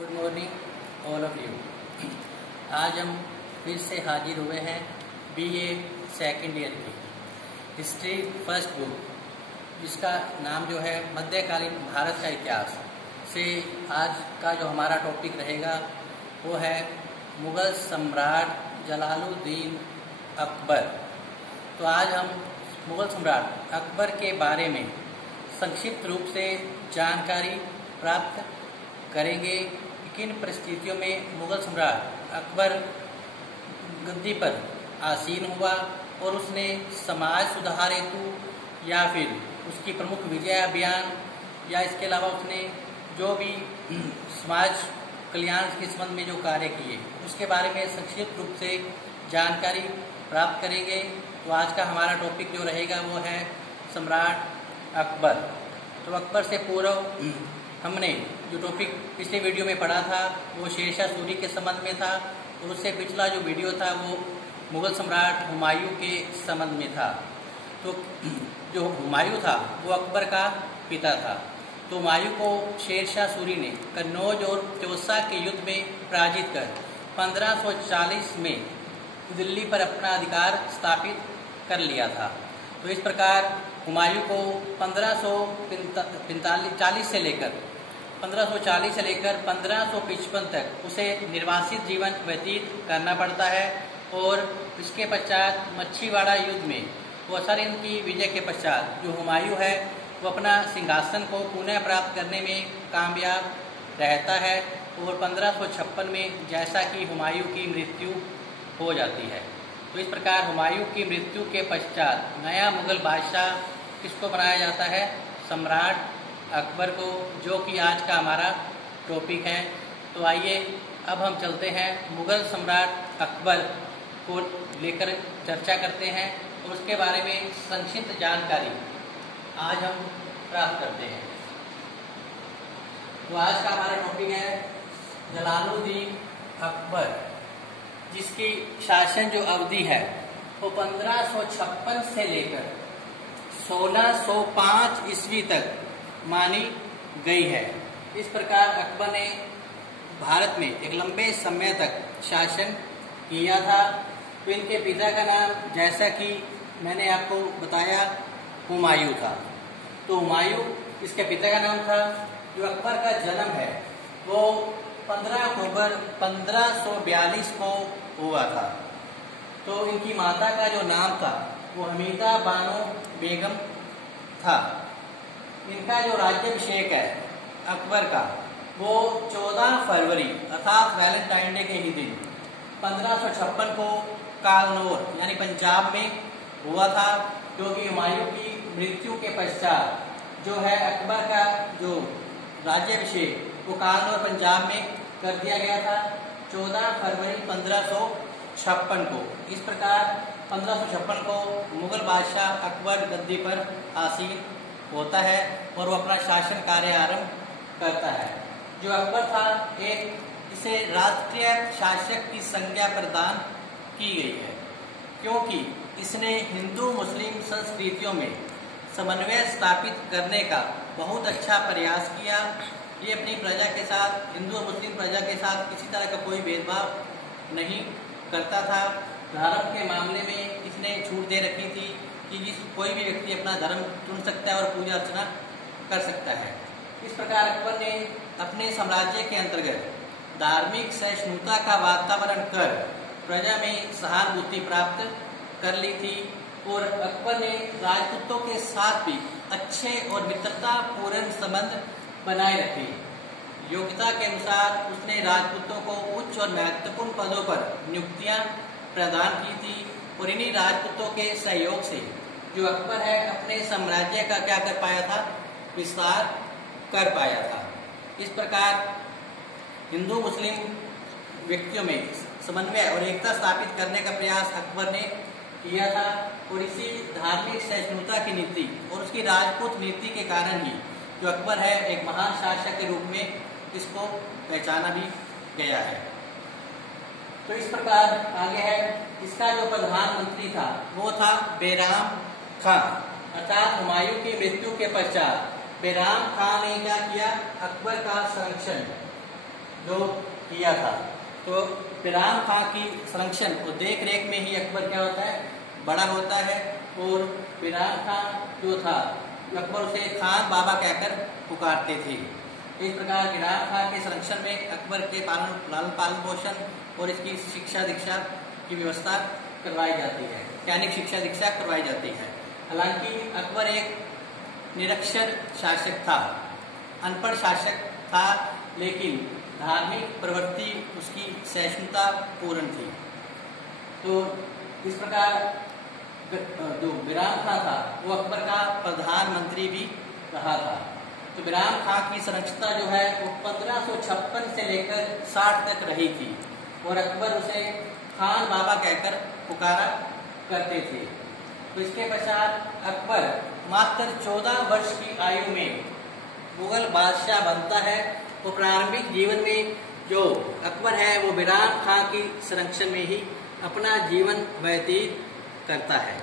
Good morning all of you. आज हम फिर से हाजिर हुए हैं बीए सेकेंड ईयर की हिस्ट्री फर्स्ट बुक, जिसका नाम जो है मध्यकालीन भारत का इतिहास से आज का जो हमारा टॉपिक रहेगा वो है मुग़ल सम्राट जलालुद्दीन अकबर। तो आज हम मुग़ल सम्राट अकबर के बारे में संक्षिप्त रूप से जानकारी प्राप्त करेंगे। किन परिस्थितियों में मुग़ल सम्राट अकबर गद्दी पर आसीन हुआ और उसने समाज सुधार हेतु या फिर उसकी प्रमुख विजय अभियान या इसके अलावा उसने जो भी समाज कल्याण के संबंध में जो कार्य किए उसके बारे में संक्षिप्त रूप से जानकारी प्राप्त करेंगे। तो आज का हमारा टॉपिक जो रहेगा वो है सम्राट अकबर। तो अकबर से पूर्व हमने जो टॉपिक पिछले वीडियो में पढ़ा था वो शेरशाह सूरी के संबंध में था और उससे पिछला जो वीडियो था वो मुग़ल सम्राट हुमायूं के संबंध में था। तो जो हुमायूं था वो अकबर का पिता था। तो हुमायूं को शेरशाह सूरी ने कन्नौज और चौसा के युद्ध में पराजित कर 1540 में दिल्ली पर अपना अधिकार स्थापित कर लिया था। तो इस प्रकार हुमायूं को 1540 से लेकर 1555 तक उसे निर्वासित जीवन व्यतीत करना पड़ता है और इसके पश्चात मच्छीवाड़ा युद्ध में वो असरहिंद की विजय के पश्चात जो हुमायूं है वो अपना सिंहासन को पुनः प्राप्त करने में कामयाब रहता है और 1556 में जैसा कि हुमायूं की मृत्यु हो जाती है। तो इस प्रकार हुमायूं की मृत्यु के पश्चात नया मुग़ल बादशाह किसको बनाया जाता है? सम्राट अकबर को, जो कि आज का हमारा टॉपिक है। तो आइए अब हम चलते हैं मुग़ल सम्राट अकबर को लेकर चर्चा करते हैं और उसके बारे में संक्षिप्त जानकारी आज हम प्राप्त करते हैं। तो आज का हमारा टॉपिक है जलालुद्दीन अकबर, जिसकी शासन जो अवधि है वो 1556 से लेकर 1605 ईस्वी तक मानी गई है। इस प्रकार अकबर ने भारत में एक लंबे समय तक शासन किया था। तो इनके पिता का नाम, जैसा कि मैंने आपको बताया, हुमायूं था। तो हुमायूं इसके पिता का नाम था। जो अकबर का जन्म है वो 15 अक्टूबर 1542 को हुआ था। तो इनकी माता का जो नाम था वो हमीदा बानो बेगम था। इनका जो राज्याभिषेक है अकबर का वो 14 फरवरी अर्थात वैलेंटाइन डे के ही दिन 1556 को कालनौर यानी पंजाब में हुआ था, क्योंकि हुमायूं की मृत्यु के पश्चात जो है अकबर का जो राज्याभिषेक वो कालनौर पंजाब में कर दिया गया था 14 फरवरी 1556 को। इस प्रकार 1556 को मुग़ल बादशाह अकबर गद्दी पर आसीन होता है और वो अपना शासन कार्य आरंभ करता है। जो अकबर था इसे राष्ट्रीय शासक की संज्ञा प्रदान की गई है, क्योंकि इसने हिंदू मुस्लिम संस्कृतियों में समन्वय स्थापित करने का बहुत अच्छा प्रयास किया। ये अपनी प्रजा के साथ, हिंदू और मुस्लिम प्रजा के साथ किसी तरह का कोई भेदभाव नहीं करता था। धर्म के मामले में इसने छूट दे रखी थी कि कोई भी व्यक्ति अपना धर्म चुन सकता है और पूजा अर्चना कर सकता है। इस प्रकार अकबर ने अपने साम्राज्य के अंतर्गत धार्मिक सहिष्णुता का वातावरण कर प्रजा में सहानुभूति प्राप्त कर ली थी और अकबर ने राजपूतों के साथ भी अच्छे और मित्रतापूर्ण संबंध बनाए रखे। योग्यता के अनुसार उसने राजपूतों को उच्च और महत्वपूर्ण पदों पर नियुक्तियां प्रदान की थी और इन्हीं राजपूतों के सहयोग से जो अकबर है अपने साम्राज्य का क्या कर पाया था? विस्तार कर पाया था। इस प्रकार हिंदू मुस्लिम व्यक्तियों में समन्वय और एकता स्थापित करने का प्रयास अकबर ने किया था और इसी धार्मिक सहिष्णुता की नीति और उसकी राजपूत नीति के कारण ही जो अकबर है एक महान शासक के रूप में इसको पहचाना भी गया है। तो इस प्रकार आगे है, इसका जो प्रधानमंत्री था वो था बैराम खान, अर्थात हुमायूं की मृत्यु के पश्चात बैराम खान ने क्या किया? अकबर का संरक्षण जो किया था। तो बिराम खां की संरक्षण और देख रेख में ही अकबर क्या होता है, बड़ा होता है। और बिराम खां जो था, अकबर उसे खान बाबा कहकर पुकारते थे। इस प्रकार बिराम खां के संरक्षण में अकबर के लालन पालन पोषण और इसकी शिक्षा दीक्षा की व्यवस्था करवाई जाती है, सैनिक शिक्षा दीक्षा करवाई जाती है। हालांकि अकबर एक निरक्षर शासक था, अनपढ़ शासक था, लेकिन धार्मिक प्रवृत्ति उसकी सहिष्णुता पूर्ण थी। तो इस प्रकार जो बिराम खां था वो अकबर का प्रधानमंत्री भी रहा था। तो बिराम खां की संरक्षणता जो है वो 1556 से लेकर 60 तक रही थी और अकबर उसे खान बाबा कहकर पुकारा करते थे। तो इसके पश्चात अकबर मात्र 14 वर्ष की आयु में मुगल बादशाह बनता है। तो प्रारंभिक जीवन में जो अकबर है वो बिराम खां की संरक्षण में ही अपना जीवन व्यतीत करता है।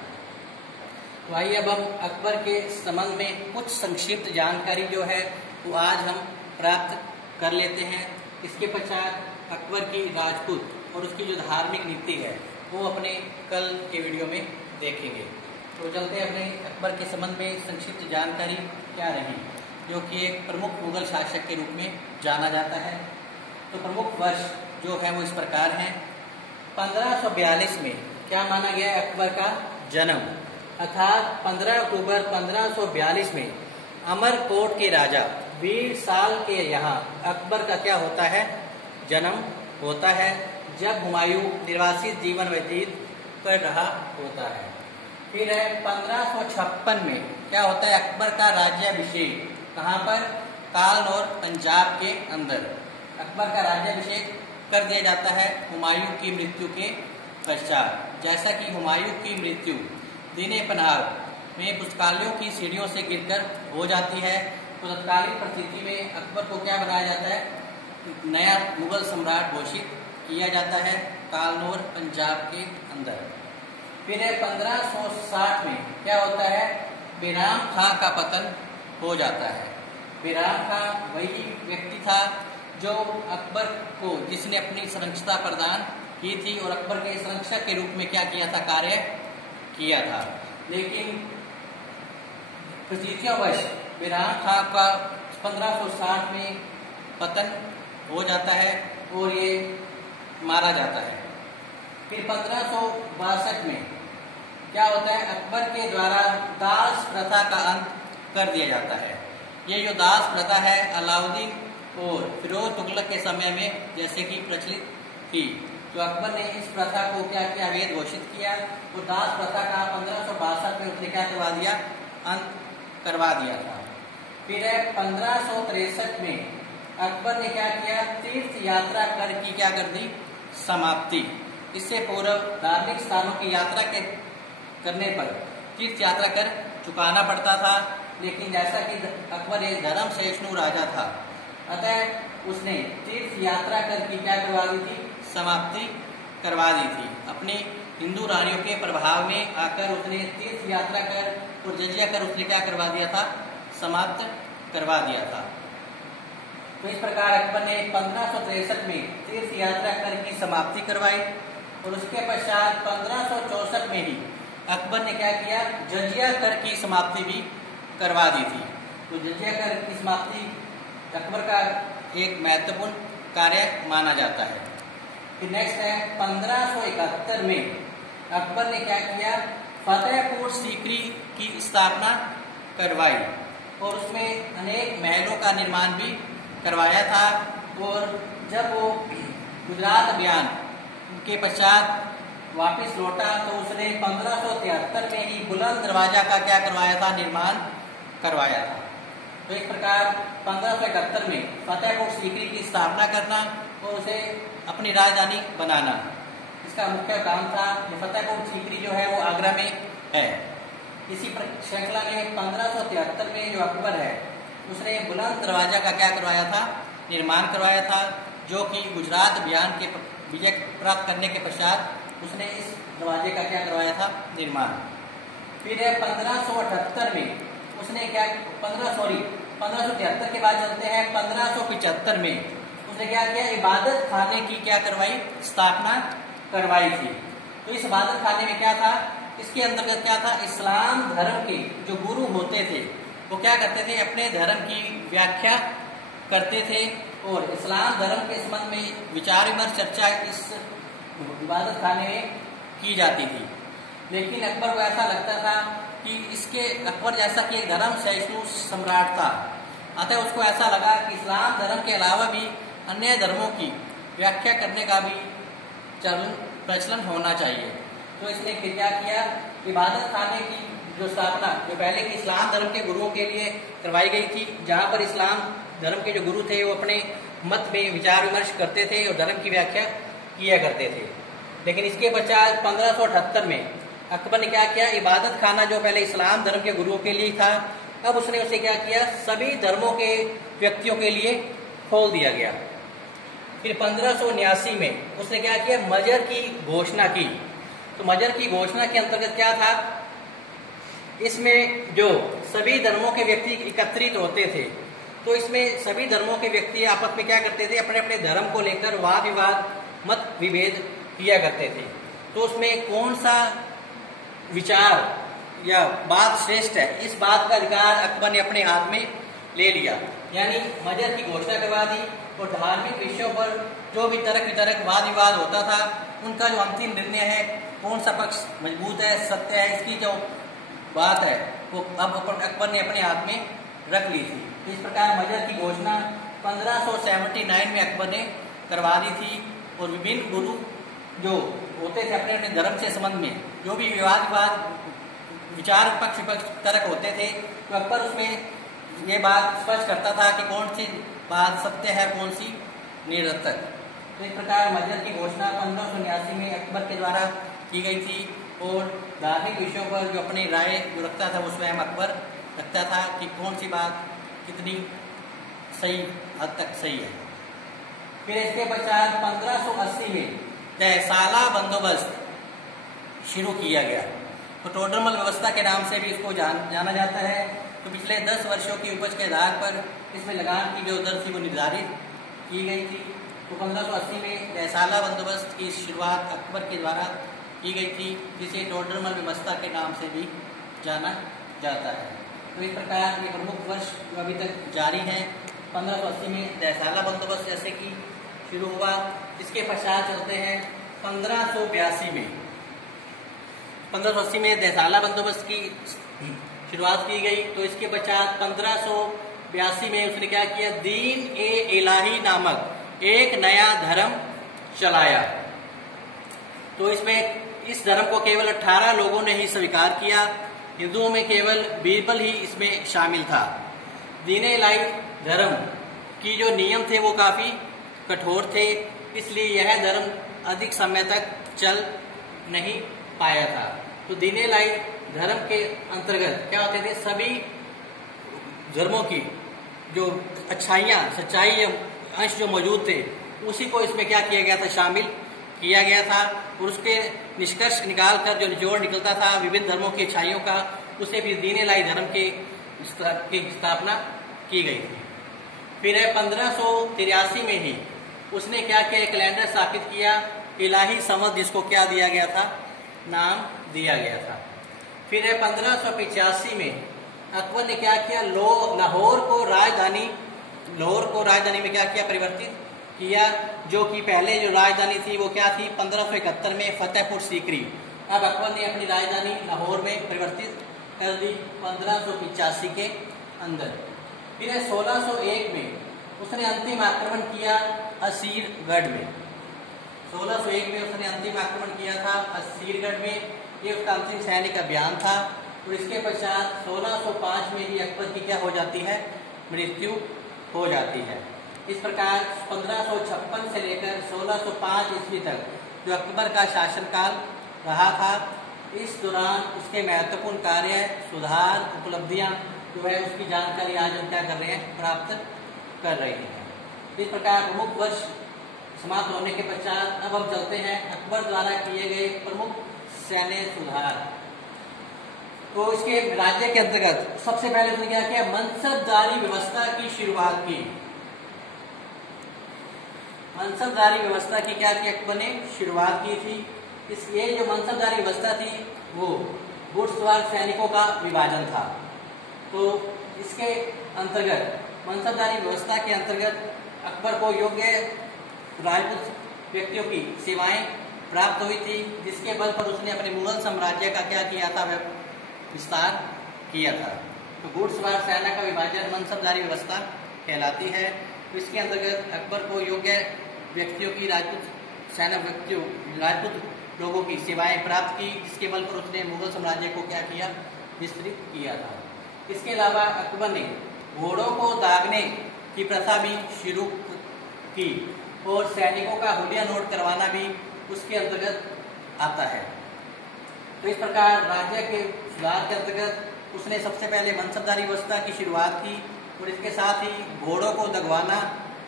तो आइए अब हम अकबर के संबंध में कुछ संक्षिप्त जानकारी जो है वो आज हम प्राप्त कर लेते हैं। इसके पश्चात अकबर की राजपूत और उसकी जो धार्मिक नीति है वो अपने कल के वीडियो में देखेंगे। तो चलते अपने अकबर के संबंध में संक्षिप्त जानकारी क्या रही, जो कि एक प्रमुख मुगल शासक के रूप में जाना जाता है। तो प्रमुख वर्ष जो है वो इस प्रकार हैं। 1542 में क्या माना गया है अकबर का जन्म, अर्थात 15 अक्टूबर 1542 में अमरकोट के राजा वीर साल के यहाँ अकबर का क्या होता है, जन्म होता है, जब हुमायूं निर्वासित जीवन व्यतीत कर रहा होता है। फिर है 1556 में क्या होता है, अकबर का राज्याभिषेक, कहाँ पर, कालनौर पंजाब के अंदर अकबर का राज्याभिषेक कर दिया जाता है हुमायूं की मृत्यु के पश्चात। जैसा कि हुमायूं की मृत्यु दीने पनाह में पुस्तकालयों की सीढ़ियों से गिरकर हो जाती है, तो तत्कालीन परिस्थिति में अकबर को क्या बनाया जाता है, नया मुगल सम्राट घोषित किया जाता है कालनौर पंजाब के अंदर। फिर 1560 में क्या होता है, बिराम खां का पतन हो जाता है। बिराम खां वही व्यक्ति था जो अकबर को, जिसने अपनी संरक्षणता प्रदान की थी और अकबर के संरक्षक के रूप में क्या किया था, कार्य किया था। लेकिन परिस्थितियोंवश बिराम खां का 1560 में पतन हो जाता है और ये मारा जाता है। फिर 1562 में क्या होता है, अकबर के द्वारा दास प्रथा का अंत कर दिया जाता है। ये जो दास प्रथा है अलाउद्दीन और फिरोज तुगलक के समय में जैसे कि प्रचलित थी, तो अकबर ने इस प्रथा को क्या किया, अवैध घोषित किया और दास प्रथा का 1562 में उसने क्या करवा दिया, अंत करवा दिया था। फिर 1563 में अकबर ने क्या किया, तीर्थ यात्रा कर की क्या कर दी, समाप्ति। इससे पूर्व धार्मिक स्थानों की यात्रा के करने पर तीर्थ यात्रा कर चुकाना पड़ता था, लेकिन जैसा कि अकबर एक धर्म सहिष्णु राजा था, अतः उसने तीर्थ यात्रा कर की क्या करवा दी थी, समाप्ति करवा दी थी। अपनी हिंदू रानियों के प्रभाव में आकर उसने तीर्थ यात्रा कर और जजिया कर उसने क्या करवा दिया था, समाप्त करवा दिया था। तो इस प्रकार अकबर ने 1563 में तीर्थ यात्रा कर की समाप्ति करवाई और उसके पश्चात 1564 में ही अकबर ने क्या किया, जजिया कर की समाप्ति भी करवा दी थी। तो जजिया कर की समाप्ति अकबर का एक महत्वपूर्ण कार्य माना जाता है। फिर नेक्स्ट है 1571 में अकबर ने क्या किया, फतेहपुर सीकरी की स्थापना करवाई और उसमें अनेक महलों का निर्माण भी करवाया था। और जब वो गुजरात अभियान के पश्चात वापस लौटा तो उसने 1573 में ही बुलंद दरवाजा का क्या करवाया था, निर्माण करवाया था। तो इस प्रकार 1571 में फतेहपुर सीकरी की स्थापना करना और उसे अपनी राजधानी बनाना इसका मुख्य काम था। फतेहपुर सीकरी जो है वो आगरा में है। इसी श्रृंखला में 1573 में जो अकबर है उसने बुलंद दरवाजा का क्या करवाया था, निर्माण करवाया था, जो कि गुजरात अभियान के विजय प्राप्त करने के पश्चात उसने इस दरवाजे का क्या करवाया था, निर्माण। फिर 1578 में उसने क्या 1573 के बाद चलते हैं 1575 में उसने क्या किया, इबादत खाने की क्या करवाई, स्थापना करवाई थी। तो इस इबादत खाने में क्या था, इसके अंतर्गत क्या था, इस्लाम धर्म के जो गुरु होते थे वो क्या करते थे, अपने धर्म की व्याख्या करते थे और इस्लाम धर्म के संबंध में विचार विमर्श चर्चा इस इबादत खाने में की जाती थी। लेकिन अकबर को ऐसा लगता था कि इसके, अकबर जैसा कि एक धर्म सहिष्णु सम्राट था, अतः उसको ऐसा लगा कि इस्लाम धर्म के अलावा भी अन्य धर्मों की व्याख्या करने का भी प्रचलन होना चाहिए। तो इसने फिर क्या किया, इबादत खाने की जो स्थापना जो पहले की इस्लाम धर्म के गुरुओं के लिए करवाई गई थी, जहाँ पर इस्लाम धर्म के जो गुरु थे वो अपने मत में विचार विमर्श करते थे और धर्म की व्याख्या किया करते थे। लेकिन इसके पश्चात 1578 में अकबर ने क्या किया, इबादत खाना जो पहले इस्लाम धर्म के गुरुओं के लिए था, अब उसने उसे क्या किया, सभी धर्मों के व्यक्तियों के लिए खोल दिया गया। फिर 1579 में उसने क्या किया, मजर की घोषणा की। तो मजर की घोषणा के अंतर्गत क्या था, इसमें जो सभी धर्मों के व्यक्ति एकत्रित होते थे, तो इसमें सभी धर्मों के व्यक्ति आपस में क्या करते थे, अपने अपने धर्म को लेकर वाद विवाद मत विभेद किया करते थे। तो उसमें कौन सा विचार या बात श्रेष्ठ है, इस बात का अधिकार अकबर ने अपने हाथ में ले लिया, यानी मजर की घोषणा करवा दी और धार्मिक विषयों पर जो भी तर्क वितर्क वाद विवाद होता था, उनका जो अंतिम निर्णय है, कौन सा पक्ष मजबूत है, सत्य है, इसकी जो बात है वो अब अकबर ने अपने हाथ में रख ली थी। इस प्रकार मजर की घोषणा 1579 में अकबर ने करवा दी थी और विभिन्न गुरु जो होते थे अपने अपने धर्म से संबंध में जो भी विवाद विचार पक्ष विपक्ष तर्क होते थे, तो अकबर उसमें ये बात स्पष्ट करता था कि कौन सी बात सत्य है, कौन सी निरर्थक। तो इस प्रकार मजर की घोषणा 1579 में अकबर के द्वारा की गई थी और धार्मिक विषयों पर जो अपनी राय जो रखता था वो स्वयं अकबर रखता था कि कौन सी बात कितनी सही हद तक सही है। फिर इसके पश्चात 1580 में तहसाला बंदोबस्त शुरू किया गया। तो टोडरमल व्यवस्था के नाम से भी इसको जाना जाता है। तो पिछले 10 वर्षों की उपज के आधार पर इसमें लगान की जो दर थी वो निर्धारित की गई थी। तो 1580 में तहसाला बंदोबस्त की शुरुआत अकबर के द्वारा की गई थी, जिसे टोडरमल व्यवस्था के नाम से भी जाना जाता है। तो इस प्रकार ये प्रमुख वर्ष जो अभी तक जारी हैं, 1580 में तहसाला बंदोबस्त जैसे कि शुरू हुआ। इसके पश्चात चलते हैं 1582 में। 1580 में तहसाला बंदोबस्त की शुरुआत की गई। तो इसके पश्चात 1582 में उसने क्या किया, दीन ए इलाही नामक एक नया धर्म चलाया। तो इसमें इस धर्म को केवल 18 लोगों ने ही स्वीकार किया। हिंदुओं में केवल बीरबल ही इसमें शामिल था। दीन ए इलाही धर्म की जो नियम थे वो काफी कठोर थे, इसलिए यह धर्म अधिक समय तक चल नहीं पाया था। तो दीन ए इलाही धर्म के अंतर्गत क्या होते थे, सभी धर्मों की जो अच्छाइयाँ सच्चाई अंश जो मौजूद थे उसी को इसमें क्या किया गया था, शामिल किया गया था। और उसके निष्कर्ष निकाल कर जो निचोड़ निकलता था विभिन्न धर्मों की अच्छाइयों का, उसे फिर दीन ए इलाही धर्म की स्थापना की गई थी। फिर 1583 में ही उसने क्या किया, एक कैलेंडर स्थापित किया, इलाही संवत, जिसको क्या दिया गया था, नाम दिया गया था। फिर 1585 में अकबर ने क्या किया, लाहौर को राजधानी में क्या किया, परिवर्तित किया। जो कि पहले जो राजधानी थी वो क्या थी, 1571 में फतेहपुर सीकरी। अब अकबर ने अपनी राजधानी लाहौर में परिवर्तित कर दी 1585 के अंदर। फिर 1601 में उसने अंतिम आक्रमण किया असीरगढ़ में। 1601 में उसने अंतिम आक्रमण किया था असीरगढ़ में। ये उसका अंतिम सैनिक अभियान था। और इसके पश्चात 1605 में ही अकबर की क्या हो जाती है, मृत्यु हो जाती है। इस प्रकार 1556 से लेकर 1605 ईस्वी तक जो अकबर का शासनकाल रहा था, इस दौरान उसके महत्वपूर्ण कार्य, सुधार, उपलब्धियां जो है उसकी जानकारी आज हम क्या कर रहे हैं, प्राप्त कर रहे हैं। इस प्रकार प्रमुख वर्ष समाप्त होने के पश्चात अब हम चलते हैं अकबर द्वारा किए गए प्रमुख सैन्य सुधार। तो इसके राज्य के अंतर्गत सबसे पहले उसने क्या किया, मनसबदारी व्यवस्था की शुरुआत की। मनसबदारी व्यवस्था की क्या थी, अकबर ने शुरुआत की थी। ये जो मनसबदारी व्यवस्था थी वो घुड़सवार सैनिकों का विभाजन था। तो इसके अंतर्गत मनसबदारी व्यवस्था के अंतर्गत अकबर को योग्य राजपूत व्यक्तियों की सेवाएं प्राप्त हुई थी, जिसके बल पर उसने अपने मुगल साम्राज्य का क्या किया था, विस्तार किया था। तो घुड़सवार सेना का विभाजन मनसबदारी व्यवस्था कहलाती है। तो इसके अंतर्गत अकबर को योग्य व्यक्तियों की राजपूत लोगों की सेवाएं प्राप्त की, जिसके बल पर उसने मुगल साम्राज्य को क्या किया, विस्तृत किया था। इसके अलावा अकबर ने घोड़ों को दागने की प्रथा भी शुरू की और सैनिकों का हुलिया नोट करवाना भी उसके अंतर्गत आता है। तो इस प्रकार राज्य के सुधार के अंतर्गत उसने सबसे पहले मनसबदारी व्यवस्था की शुरुआत की और इसके साथ ही घोड़ों को दगवाना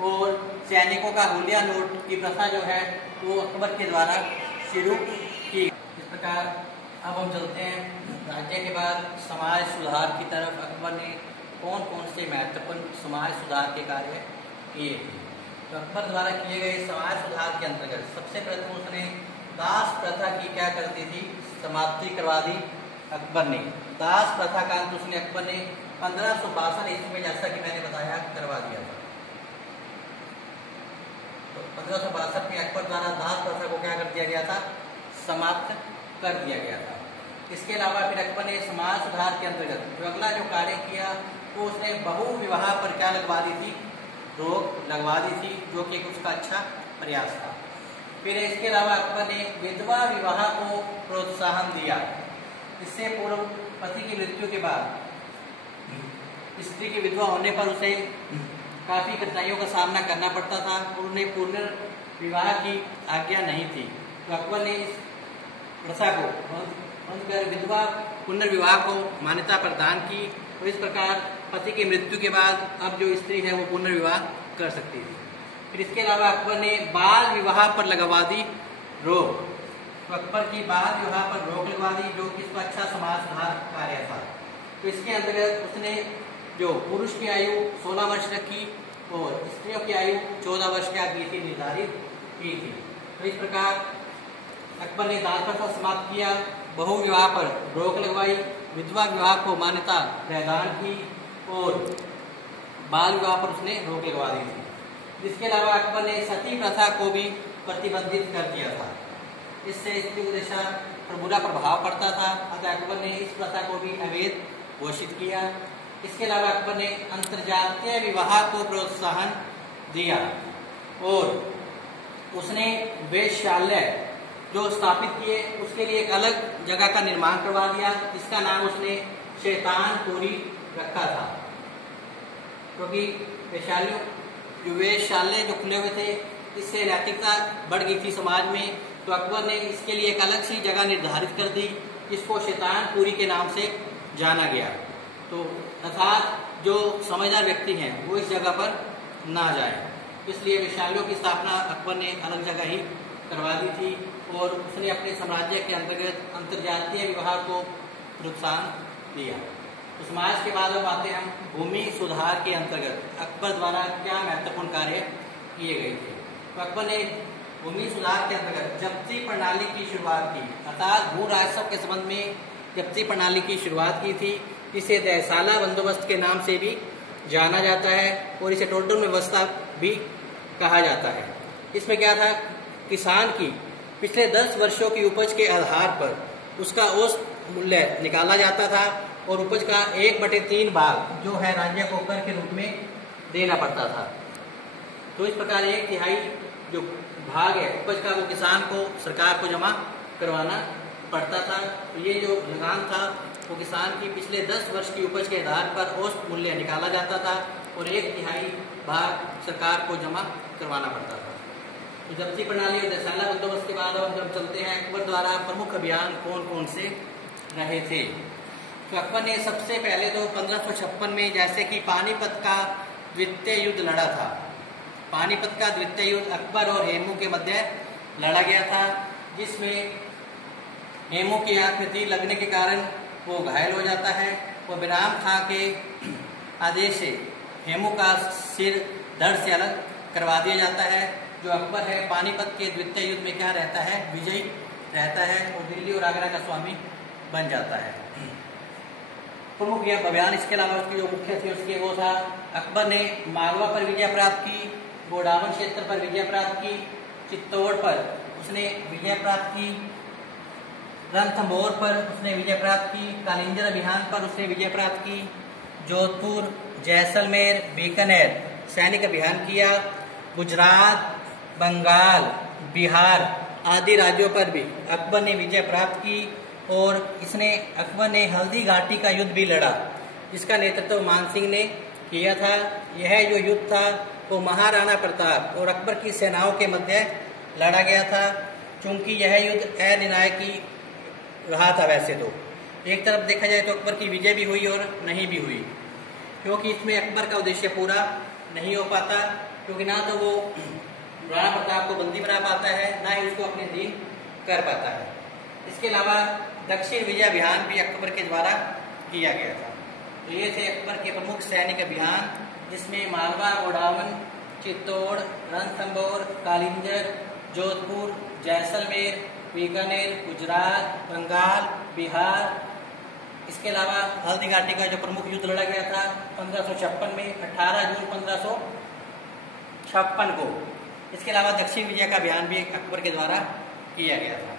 और सैनिकों का हुलिया नोट की प्रथा जो है वो अकबर के द्वारा शुरू की। इस प्रकार अब हम चलते हैं राज्य के बाद समाज सुधार की तरफ। अकबर ने कौन कौन से महत्वपूर्ण समाज सुधार के कार्य किए थे। तो अकबर द्वारा किए गए समाज सुधार के अंतर्गत सबसे प्रथम उसने दास प्रथा की क्या करती थी, समाप्ति करवा दी अकबर ने। दास प्रथा का अंत उसने अकबर ने 1562 ईस्वी में, जैसा कि मैंने बताया, करवा दिया था। तो 1562 में अकबर द्वारा दास प्रथा को क्या कर दिया गया था, समाप्त कर दिया गया था। इसके अलावा फिर अकबर ने समाज सुधार के अंतर्गत जो अगला जो कार्य किया वो उसने बहु विवाह पर क्या लगवा दी थी, रोक लगवा दी थी, जो कि उसका अच्छा प्रयास था। फिर इसके अलावा अकबर ने विधवा विवाह को प्रोत्साहन दिया। इससे पूर्व पति की मृत्यु के बाद स्त्री की विधवा होने पर उसे काफी कठिनाइयों का सामना करना पड़ता था और उन्हें पुनर्विवाह की आज्ञा नहीं थी। तो अकबर ने इस प्रथा को बंद कर विधवा पुनर्विवाह को मान्यता प्रदान की और इस प्रकार पति की मृत्यु के बाद अब जो स्त्री है वो पुनर्विवाह कर सकती थी। फिर इसके अलावा अकबर ने बाल विवाह पर लगवा दी रोक। तो अकबर की बाल विवाह पर रोक लगवा दी, जो कि इसका अच्छा समाज सुधार कार्य था। तो इसके अंतर्गत उसने जो पुरुष की आयु 16 वर्ष रखी और स्त्रियों की आयु 14 वर्ष क्या की थी, निर्धारित की थी। तो इस प्रकार अकबर ने दास प्रथा समाप्त किया, बहु विवाह पर रोक लगवाई, विधवा विवाह को मान्यता प्रदान की और बाल विवाह पर उसने रोक लगवा दी थी। इसके अलावा अकबर ने सती प्रथा को भी प्रतिबंधित कर दिया था। इससे स्त्री की दशा पर बुरा प्रभाव पड़ता था, अतः अकबर ने इस प्रथा को भी अवैध घोषित किया। इसके अलावा अकबर ने अंतर्जातीय विवाह को प्रोत्साहन दिया और उसने वेश्यालय जो स्थापित किए उसके लिए एक अलग जगह का निर्माण करवा दिया, जिसका नाम उसने शैतानपुरी रखा था, क्योंकि वेश्यालय जो खुले हुए थे इससे नैतिकता बढ़ गई थी समाज में। तो अकबर ने इसके लिए एक अलग सी जगह निर्धारित कर दी, जिसको शैतानपुरी के नाम से जाना गया। तो अर्थात जो समझदार व्यक्ति हैं वो इस जगह पर ना जाए, इसलिए वेश्यालयों की स्थापना अकबर ने अलग जगह ही करवा दी थी और उसने अपने साम्राज्य के अंतर्गत अंतर्जातीय विवाह को प्रोत्साहन दिया। तो समाज के बाद अब आते हैं हम भूमि सुधार के अंतर्गत अकबर द्वारा क्या महत्वपूर्ण कार्य किए गए थे। तो अकबर ने भूमि सुधार के अंतर्गत जब्ती प्रणाली की शुरुआत की, अर्थात भू राजस्व के संबंध में जब्ती प्रणाली की शुरुआत की थी। इसे दहसाला बंदोबस्त के नाम से भी जाना जाता है और इसे टोटल व्यवस्था भी कहा जाता है। इसमें क्या था, किसान की पिछले 10 वर्षों की उपज के आधार पर उसका औसत मूल्य निकाला जाता था और उपज का 1/3 भाग जो है राज्य को कर के रूप में देना पड़ता था। तो इस प्रकार 1/3 जो भाग है उपज का वो किसान को, सरकार को जमा करवाना पड़ता था। तो ये जो लगान था वो किसान की पिछले 10 वर्ष की उपज के आधार पर औसत मूल्य निकाला जाता था और 1/3 भाग सरकार को जमा करवाना पड़ता था। तो जब्ती प्रणाली और दहसाला बंदोबस्त के बाद अब जब चलते हैं अकबर द्वारा प्रमुख अभियान कौन कौन से रहे थे। तो अकबर ने सबसे पहले तो 1556 में जैसे कि पानीपत का द्वितीय युद्ध लड़ा था। पानीपत का द्वितीय युद्ध अकबर और हेमू के मध्य लड़ा गया था, जिसमें हेमू की आंख में तीर लगने के कारण वो घायल हो जाता है और बिराम खां के आदेश से हेमू का सिर धड़ से अलग करवा दिया जाता है जो अकबर है पानीपत के द्वितीय युद्ध में क्या रहता है, विजयी रहता है और दिल्ली और आगरा का स्वामी बन जाता है। प्रमुख यह अभियान, इसके अलावा उसके जो मुख्य थे उसके वो था, अकबर ने मालवा पर विजय प्राप्त की, गोडावन क्षेत्र पर विजय प्राप्त की, चित्तौड़ पर उसने विजय प्राप्त की, रणथंभौर पर उसने विजय प्राप्त की, कालिंजर अभियान पर उसने विजय प्राप्त की, जोधपुर, जैसलमेर, बीकानेर सैनिक अभियान किया, गुजरात, बंगाल, बिहार आदि राज्यों पर भी अकबर ने विजय प्राप्त की और अकबर ने हल्दी घाटी का युद्ध भी लड़ा, जिसका नेतृत्व मानसिंह ने किया था। यह जो युद्ध था वो महाराणा प्रताप और अकबर की सेनाओं के मध्य लड़ा गया था, क्योंकि यह युद्ध अनिर्णायकी रहा था। वैसे तो एक तरफ देखा जाए तो अकबर की विजय भी हुई और नहीं भी हुई, क्योंकि इसमें अकबर का उद्देश्य पूरा नहीं हो पाता, क्योंकि ना तो वो राणा प्रताप को बंदी बना पाता है, ना ही उसको अपने अधीन कर पाता है। इसके अलावा दक्षिण विजय अभियान भी अकबर के द्वारा किया गया था। तो ये थे अकबर के प्रमुख सैनिक अभियान, जिसमें मालवा, गोडावन, चित्तौड़, रणथंभौर, कालिंजर, जोधपुर, जैसलमेर, बीकानेर, गुजरात, बंगाल, बिहार, इसके अलावा हल्दी घाटी का जो प्रमुख युद्ध लड़ा गया था 1556 में, 18 जून 1556 को। इसके अलावा दक्षिण विजय का अभियान भी अकबर के द्वारा किया गया था।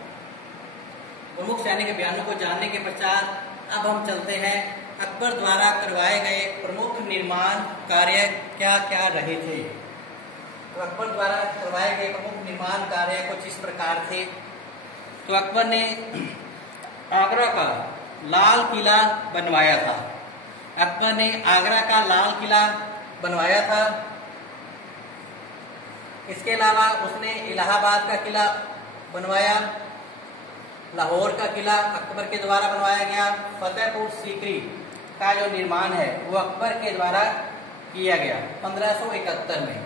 प्रमुख सैनिक अभियानों को जानने के पश्चात अब हम चलते हैं अकबर द्वारा करवाए गए प्रमुख निर्माण कार्य क्या क्या रहे थे। तो अकबर द्वारा करवाए गए प्रमुख निर्माण कार्य कुछ इस प्रकार थे। तो अकबर ने आगरा का लाल किला बनवाया था। अकबर ने आगरा का लाल किला बनवाया था। इसके अलावा उसने इलाहाबाद का किला बनवाया, लाहौर का किला अकबर के द्वारा बनवाया गया, फतेहपुर सीकरी का जो निर्माण है वो अकबर के द्वारा किया गया 1571 में।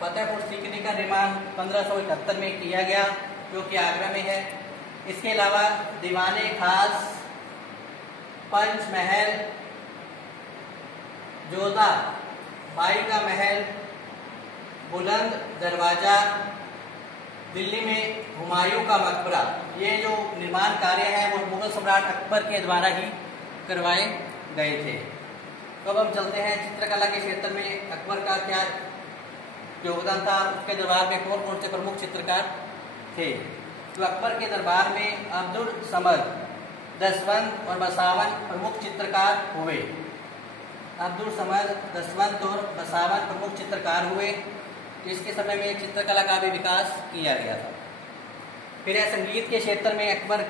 फतेहपुर सीकरी का निर्माण 1571 में किया गया, जो कि आगरा में है। इसके अलावा दीवाने खास, पंचमहल, जोधा बाई का महल, बुलंद दरवाजा, दिल्ली में हुमायूं का मकबरा, ये जो निर्माण कार्य है वो मुगल सम्राट अकबर के द्वारा ही करवाए गए थे। तो अब हम चलते हैं चित्रकला के क्षेत्र में अकबर का क्या योगदान था, उसके दरबार में कौन कौन से प्रमुख चित्रकार थे। तो अकबर के दरबार में अब्दुल समद, दसवंत और बसावन प्रमुख चित्रकार हुए। अब्दुल समद, दसवंत और बसावन प्रमुख चित्रकार हुए, जिसके समय में चित्रकला का भी विकास किया गया था। फिर है संगीत के क्षेत्र में अकबर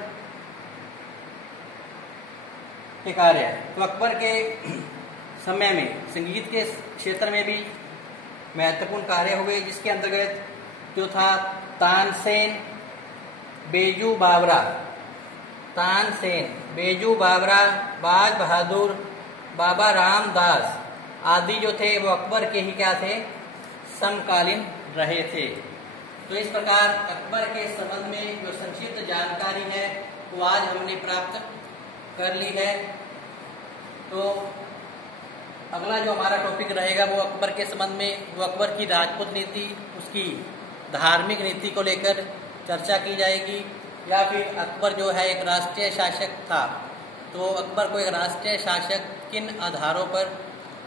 के कार्य। तो अकबर के समय में संगीत के क्षेत्र में भी महत्वपूर्ण कार्य हुए, जिसके अंतर्गत जो था तानसेन, बेजू बावरा, तानसेन, बेजू बावरा, बाज बहादुर, बाबा रामदास आदि जो थे वो अकबर के ही क्या थे, समकालीन रहे थे। तो इस प्रकार अकबर के संबंध में जो संक्षिप्त जानकारी है वो आज हमने प्राप्त कर ली है। तो अगला जो हमारा टॉपिक रहेगा वो अकबर के संबंध में, वो अकबर की राजपूत नीति, उसकी धार्मिक नीति को लेकर चर्चा की जाएगी, या फिर अकबर जो है एक राष्ट्रीय शासक था, तो अकबर को एक राष्ट्रीय शासक किन आधारों पर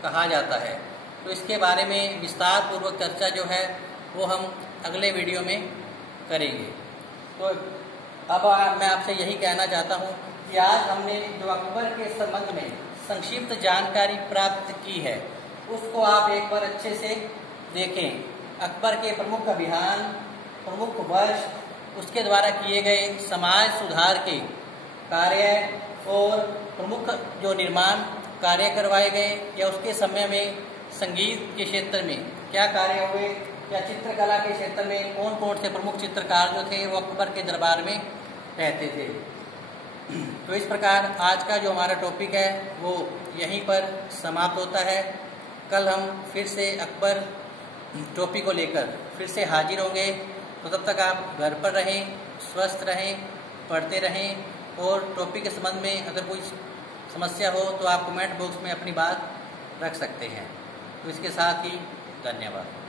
कहा जाता है। तो इसके बारे में विस्तार पूर्वक चर्चा जो है वो हम अगले वीडियो में करेंगे। तो अब मैं आपसे यही कहना चाहता हूँ कि आज हमने जो अकबर के संबंध में संक्षिप्त जानकारी प्राप्त की है उसको आप एक बार अच्छे से देखें। अकबर के प्रमुख अभियान, प्रमुख वर्ष, उसके द्वारा किए गए समाज सुधार के कार्य और प्रमुख जो निर्माण कार्य करवाए गए, या उसके समय में संगीत के क्षेत्र में क्या कार्य हुए, या चित्रकला के क्षेत्र में कौन कौन से प्रमुख चित्रकार जो थे वो अकबर के दरबार में रहते थे। तो इस प्रकार आज का जो हमारा टॉपिक है वो यहीं पर समाप्त होता है। कल हम फिर से अकबर टॉपिक को लेकर फिर से हाजिर होंगे। तो तब तक आप घर पर रहें, स्वस्थ रहें, पढ़ते रहें, और टॉपिक के संबंध में अगर कोई समस्या हो तो आप कमेंट बॉक्स में अपनी बात रख सकते हैं। तो इसके साथ ही धन्यवाद।